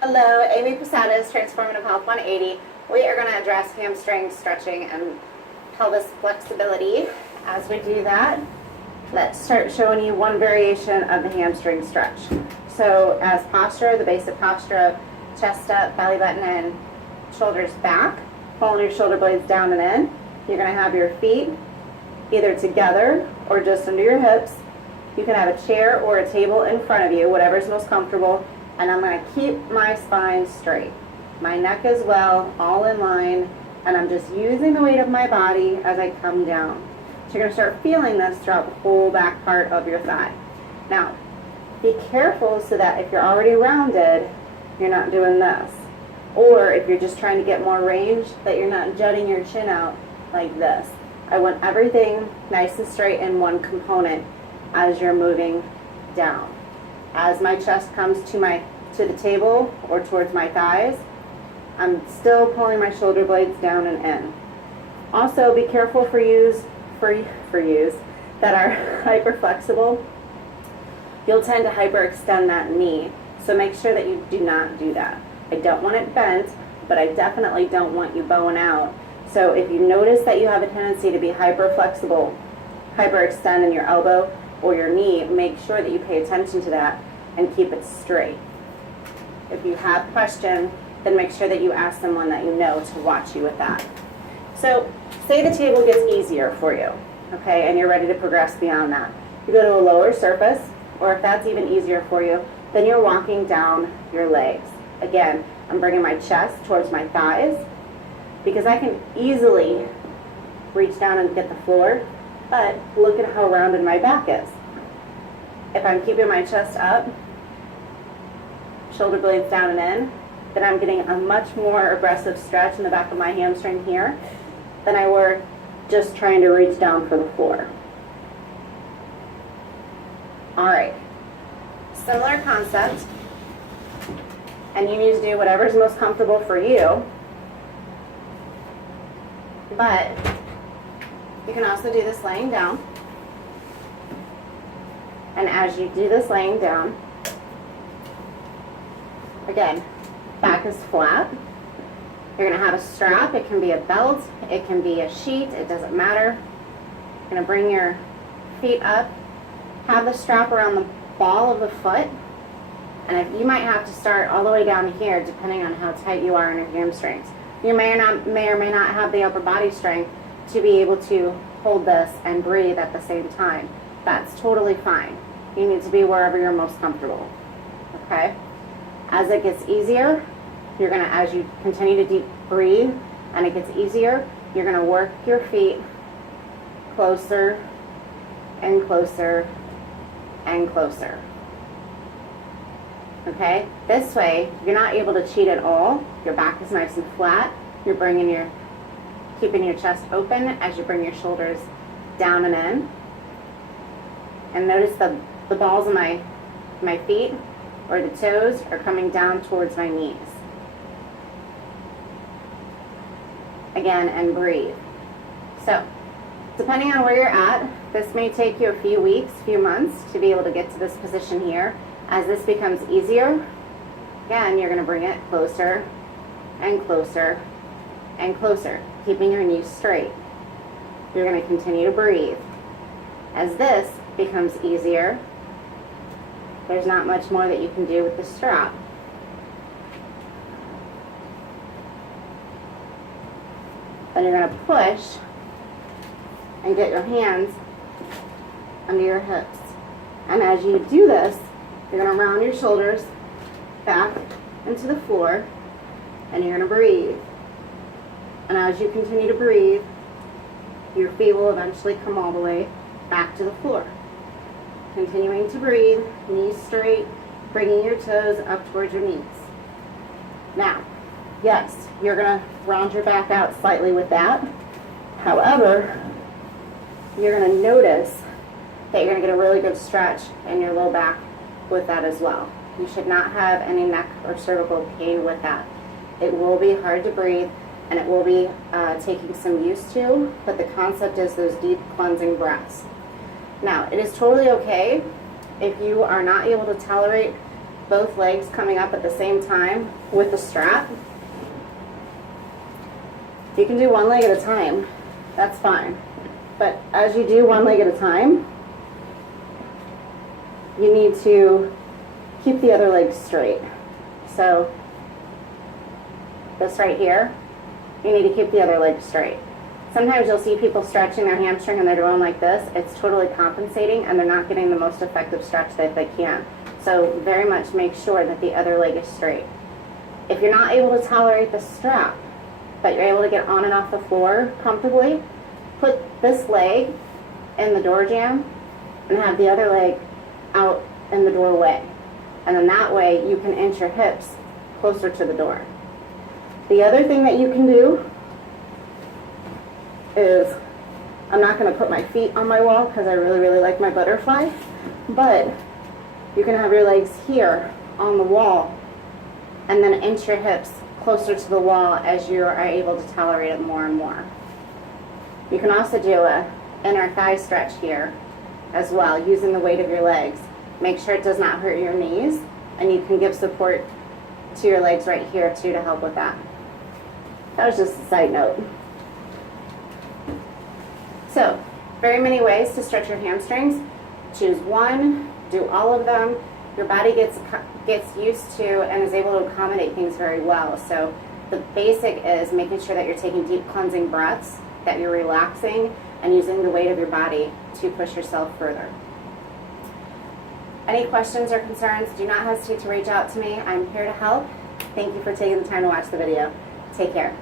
Hello, Amy Posadas, Transformative Health 180. We are going to address hamstring stretching and pelvis flexibility. As we do that, let's start showing you one variation of the hamstring stretch. So as posture, the basic posture of chest up, belly button in, shoulders back, pulling your shoulder blades down and in. You're going to have your feet either together or just under your hips. You can have a chair or a table in front of you, whatever's most comfortable. And I'm going to keep my spine straight, my neck as well, all in line, and I'm just using the weight of my body as I come down. So you're going to start feeling this throughout the whole back part of your thigh. Now, be careful so that if you're already rounded, you're not doing this. Or if you're just trying to get more range, that you're not jutting your chin out like this. I want everything nice and straight in one component as you're moving down. As my chest comes to the table or towards my thighs, I'm still pulling my shoulder blades down and in. Also, be careful for yous that are hyper flexible. You'll tend to hyperextend that knee, so make sure that you do not do that. I don't want it bent, but I definitely don't want you bowing out. So if you notice that you have a tendency to be hyper flexible, hyperextend in your elbow or your knee, make sure that you pay attention to that and keep it straight. If you have a question, then make sure that you ask someone that you know to watch you with that. So say the table gets easier for you, okay, and you're ready to progress beyond that. You go to a lower surface, or if that's even easier for you, then you're walking down your legs. Again, I'm bringing my chest towards my thighs because I can easily reach down and get the floor, but look at how rounded my back is. If I'm keeping my chest up, shoulder blades down and in, then I'm getting a much more aggressive stretch in the back of my hamstring here than I were just trying to reach down for the floor. All right, similar concept, and you need to do whatever's most comfortable for you, but you can also do this laying down. And as you do this laying down, again, back is flat. You're going to have a strap. It can be a belt. It can be a sheet. It doesn't matter. You're going to bring your feet up. Have the strap around the ball of the foot. And if you might have to start all the way down here, depending on how tight you are in your hamstrings. You may or may not have the upper body strength to be able to hold this and breathe at the same time. That's totally fine. You need to be wherever you're most comfortable. Okay? As it gets easier, you're going to, as you continue to deep breathe and it gets easier, you're going to work your feet closer and closer and closer. Okay? This way, you're not able to cheat at all. Your back is nice and flat. You're keeping your chest open as you bring your shoulders down and in. And notice the balls of my feet or the toes are coming down towards my knees. Again, and breathe. So, depending on where you're at, this may take you a few weeks, few months to be able to get to this position here. As this becomes easier, again, you're going to bring it closer and closer and closer, keeping your knees straight. You're going to continue to breathe. As this becomes easier, there's not much more that you can do with the strap. Then you're going to push and get your hands under your hips. And as you do this, you're going to round your shoulders back into the floor, and you're going to breathe. And as you continue to breathe, your feet will eventually come all the way back to the floor. Continuing to breathe, knees straight, bringing your toes up towards your knees. Now, yes, you're going to round your back out slightly with that. However, you're going to notice that you're going to get a really good stretch in your low back with that as well. You should not have any neck or cervical pain with that. It will be hard to breathe, and it will be taking some use to, but the concept is those deep cleansing breaths. Now, it is totally okay if you are not able to tolerate both legs coming up at the same time with the strap. You can do one leg at a time, that's fine. But as you do one leg at a time, you need to keep the other leg straight. So this right here, you need to keep the other leg straight. Sometimes you'll see people stretching their hamstring and they're doing like this. It's totally compensating and they're not getting the most effective stretch that they can. So very much make sure that the other leg is straight. If you're not able to tolerate the strap, but you're able to get on and off the floor comfortably, put this leg in the door jamb and have the other leg out in the doorway. And then that way you can inch your hips closer to the door. The other thing that you can do is, I'm not going to put my feet on my wall because I really like my butterfly, but you can have your legs here on the wall and then inch your hips closer to the wall as you are able to tolerate it more and more. You can also do a inner thigh stretch here as well, using the weight of your legs. Make sure it does not hurt your knees, and you can give support to your legs right here too to help with that. That was just a side note. So, very many ways to stretch your hamstrings. Choose one, do all of them. Your body gets used to and is able to accommodate things very well. So the basic is making sure that you're taking deep cleansing breaths, that you're relaxing, and using the weight of your body to push yourself further. Any questions or concerns, do not hesitate to reach out to me. I'm here to help. Thank you for taking the time to watch the video. Take care.